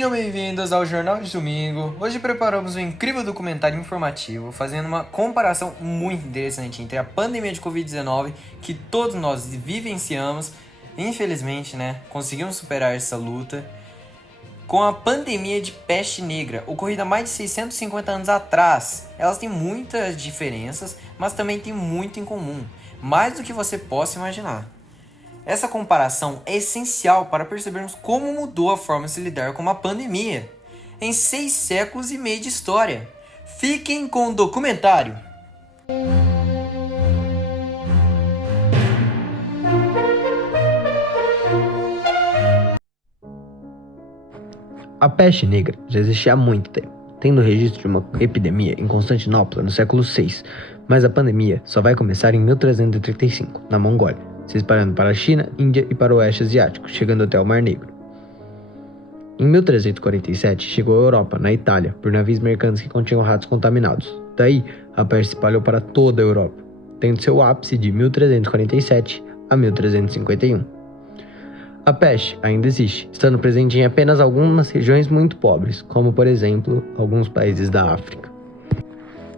Sejam bem-vindos ao Jornal de Domingo. Hoje preparamos um incrível documentário informativo fazendo uma comparação muito interessante entre a pandemia de Covid-19 que todos nós vivenciamos, infelizmente, conseguimos superar essa luta, com a pandemia de peste negra, ocorrida há mais de 650 anos atrás. Elas têm muitas diferenças, mas também têm muito em comum, mais do que você possa imaginar. Essa comparação é essencial para percebermos como mudou a forma de se lidar com uma pandemia em 6 séculos e meio de história. Fiquem com o documentário! A peste negra já existia há muito tempo, tendo registro de uma epidemia em Constantinopla no século VI, mas a pandemia só vai começar em 1335, na Mongólia, se espalhando para a China, Índia e para o oeste asiático, chegando até o Mar Negro. Em 1347, chegou à Europa, na Itália, por navios mercantes que continham ratos contaminados. Daí, a peste se espalhou para toda a Europa, tendo seu ápice de 1347 a 1351. A peste ainda existe, estando presente em apenas algumas regiões muito pobres, como por exemplo, alguns países da África.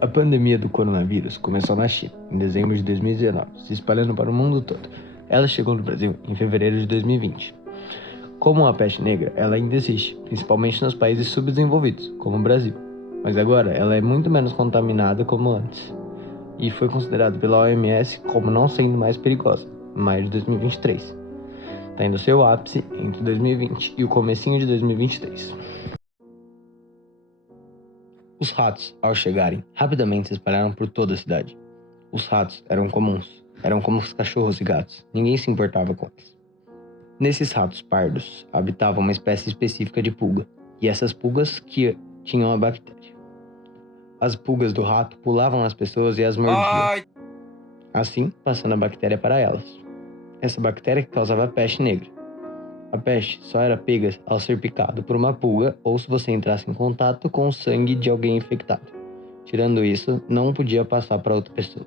A pandemia do coronavírus começou na China, em dezembro de 2019, se espalhando para o mundo todo. Ela chegou no Brasil em fevereiro de 2020. Como a peste negra, ela ainda existe, principalmente nos países subdesenvolvidos, como o Brasil. Mas agora ela é muito menos contaminada como antes, e foi considerada pela OMS como não sendo mais perigosa, em maio de 2023. Tendo seu ápice entre 2020 e o comecinho de 2023. Os ratos, ao chegarem, rapidamente se espalharam por toda a cidade. Os ratos eram comuns, eram como os cachorros e gatos, ninguém se importava com eles. Nesses ratos pardos, habitava uma espécie específica de pulga, e essas pulgas que tinham a bactéria. As pulgas do rato pulavam nas pessoas e as mordiam, assim passando a bactéria para elas. Essa bactéria que causava a peste negra. A peste só era pega ao ser picado por uma pulga ou se você entrasse em contato com o sangue de alguém infectado. Tirando isso, não podia passar para outra pessoa.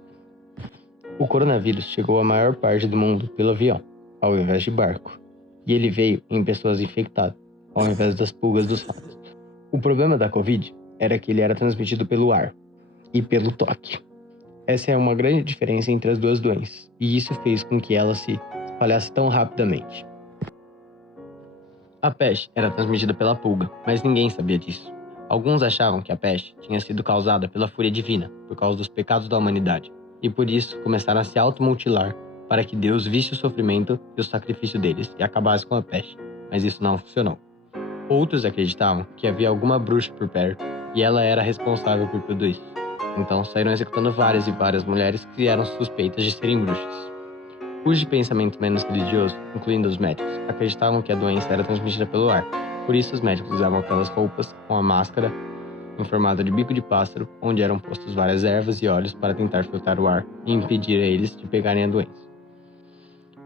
O coronavírus chegou à maior parte do mundo pelo avião, ao invés de barco. E ele veio em pessoas infectadas, ao invés das pulgas dos ratos. O problema da Covid era que ele era transmitido pelo ar e pelo toque. Essa é uma grande diferença entre as duas doenças, e isso fez com que ela se espalhasse tão rapidamente. A peste era transmitida pela pulga, mas ninguém sabia disso. Alguns achavam que a peste tinha sido causada pela fúria divina, por causa dos pecados da humanidade, e por isso começaram a se automutilar para que Deus visse o sofrimento e o sacrifício deles e acabasse com a peste, mas isso não funcionou. Outros acreditavam que havia alguma bruxa por perto, e ela era responsável por tudo isso. Então saíram executando várias e várias mulheres que eram suspeitas de serem bruxas. Os de pensamento menos religioso, incluindo os médicos, acreditavam que a doença era transmitida pelo ar. Por isso os médicos usavam aquelas roupas com a máscara em formato de bico de pássaro, onde eram postos várias ervas e óleos para tentar filtrar o ar e impedir a eles de pegarem a doença.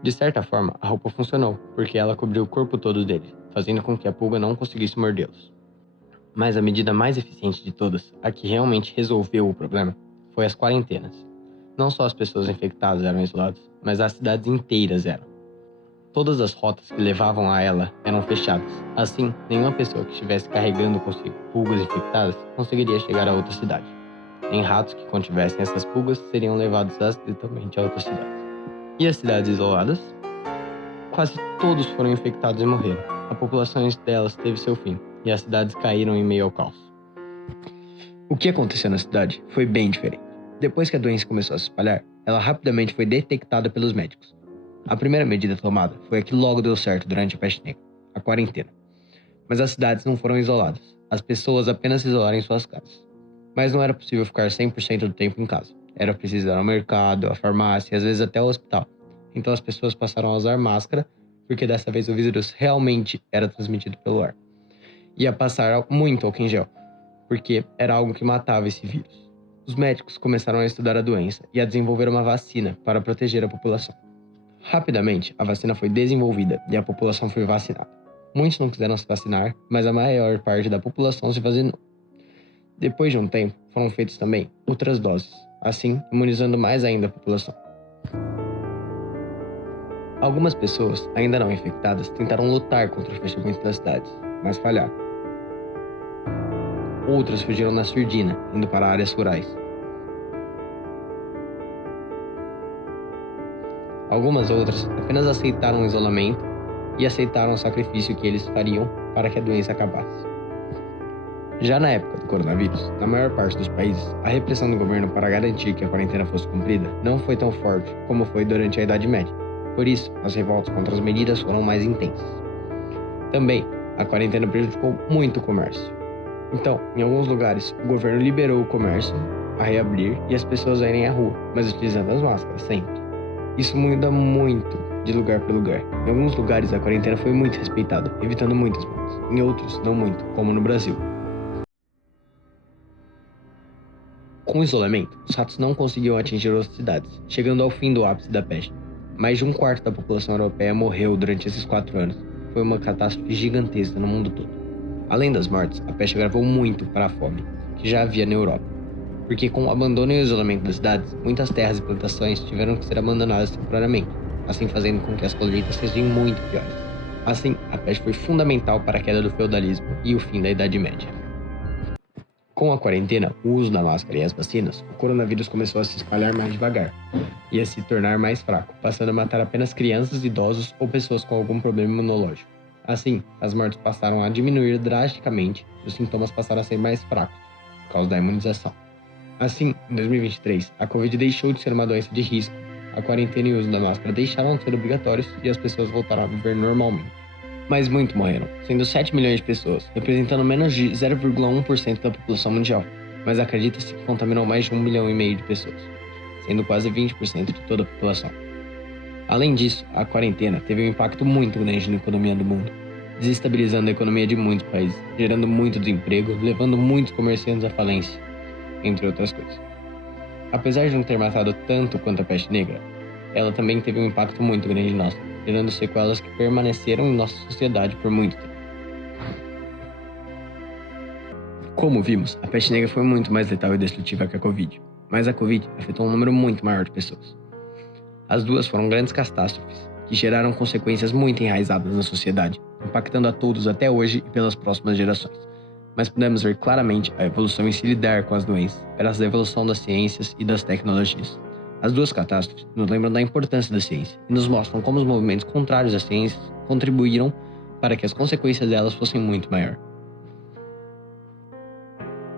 De certa forma, a roupa funcionou, porque ela cobriu o corpo todo dele, fazendo com que a pulga não conseguisse mordê-los. Mas a medida mais eficiente de todas, a que realmente resolveu o problema, foi as quarentenas. Não só as pessoas infectadas eram isoladas, mas as cidades inteiras eram. Todas as rotas que levavam a ela eram fechadas. Assim, nenhuma pessoa que estivesse carregando consigo pulgas infectadas conseguiria chegar a outra cidade. Nem ratos que contivessem essas pulgas seriam levados acidentalmente a outra cidade. E as cidades isoladas? Quase todos foram infectados e morreram. A população delas teve seu fim, e as cidades caíram em meio ao caos. O que aconteceu na cidade foi bem diferente. Depois que a doença começou a se espalhar, ela rapidamente foi detectada pelos médicos. A primeira medida tomada foi a que logo deu certo durante a peste negra, a quarentena. Mas as cidades não foram isoladas. As pessoas apenas se isolaram em suas casas. Mas não era possível ficar 100% do tempo em casa. Era preciso ir ao mercado, à farmácia e às vezes até ao hospital. Então as pessoas passaram a usar máscara, porque dessa vez o vírus realmente era transmitido pelo ar. E a passar muito álcool em gel, porque era algo que matava esse vírus. Os médicos começaram a estudar a doença e a desenvolver uma vacina para proteger a população. Rapidamente, a vacina foi desenvolvida e a população foi vacinada. Muitos não quiseram se vacinar, mas a maior parte da população se vacinou. Depois de um tempo, foram feitas também outras doses, assim imunizando mais ainda a população. Algumas pessoas, ainda não infectadas, tentaram lutar contra o fechamento das cidades, mas falharam. outras fugiram na surdina, indo para áreas rurais. Algumas outras apenas aceitaram o isolamento e aceitaram o sacrifício que eles fariam para que a doença acabasse. Já na época do coronavírus, na maior parte dos países, a repressão do governo para garantir que a quarentena fosse cumprida não foi tão forte como foi durante a Idade Média. Por isso, as revoltas contra as medidas foram mais intensas. Também, a quarentena prejudicou muito o comércio. Então, em alguns lugares, o governo liberou o comércio a reabrir e as pessoas a irem à rua, mas utilizando as máscaras sempre. Isso muda muito de lugar para lugar. Em alguns lugares, a quarentena foi muito respeitada, evitando muitas mortes. Em outros, não muito, como no Brasil. Com o isolamento, os ratos não conseguiam atingir outras cidades, chegando ao fim do ápice da peste. Mais de um quarto da população europeia morreu durante esses 4 anos. Foi uma catástrofe gigantesca no mundo todo. Além das mortes, a peste agravou muito para a fome, que já havia na Europa. Porque com o abandono e o isolamento das cidades, muitas terras e plantações tiveram que ser abandonadas temporariamente, assim fazendo com que as colheitas sejam muito piores. Assim, a peste foi fundamental para a queda do feudalismo e o fim da Idade Média. Com a quarentena, o uso da máscara e as vacinas, o coronavírus começou a se espalhar mais devagar e a se tornar mais fraco, passando a matar apenas crianças, idosos ou pessoas com algum problema imunológico. Assim, as mortes passaram a diminuir drasticamente e os sintomas passaram a ser mais fracos, por causa da imunização. Assim, em 2023, a Covid deixou de ser uma doença de risco, a quarentena e o uso da máscara deixaram de ser obrigatórios e as pessoas voltaram a viver normalmente. Mas muitos morreram, sendo 7 milhões de pessoas, representando menos de 0,1% da população mundial, mas acredita-se que contaminou mais de 1,5 milhão de pessoas, sendo quase 20% de toda a população. Além disso, a quarentena teve um impacto muito grande na economia do mundo, desestabilizando a economia de muitos países, gerando muito desemprego, levando muitos comerciantes à falência, entre outras coisas. Apesar de não ter matado tanto quanto a peste negra, ela também teve um impacto muito grande em nós, gerando sequelas que permaneceram em nossa sociedade por muito tempo. Como vimos, a peste negra foi muito mais letal e destrutiva que a Covid, mas a Covid afetou um número muito maior de pessoas. As duas foram grandes catástrofes, que geraram consequências muito enraizadas na sociedade, impactando a todos até hoje e pelas próximas gerações. Mas podemos ver claramente a evolução em se lidar com as doenças, graças à evolução das ciências e das tecnologias. As duas catástrofes nos lembram da importância da ciência e nos mostram como os movimentos contrários à ciência contribuíram para que as consequências delas fossem muito maiores.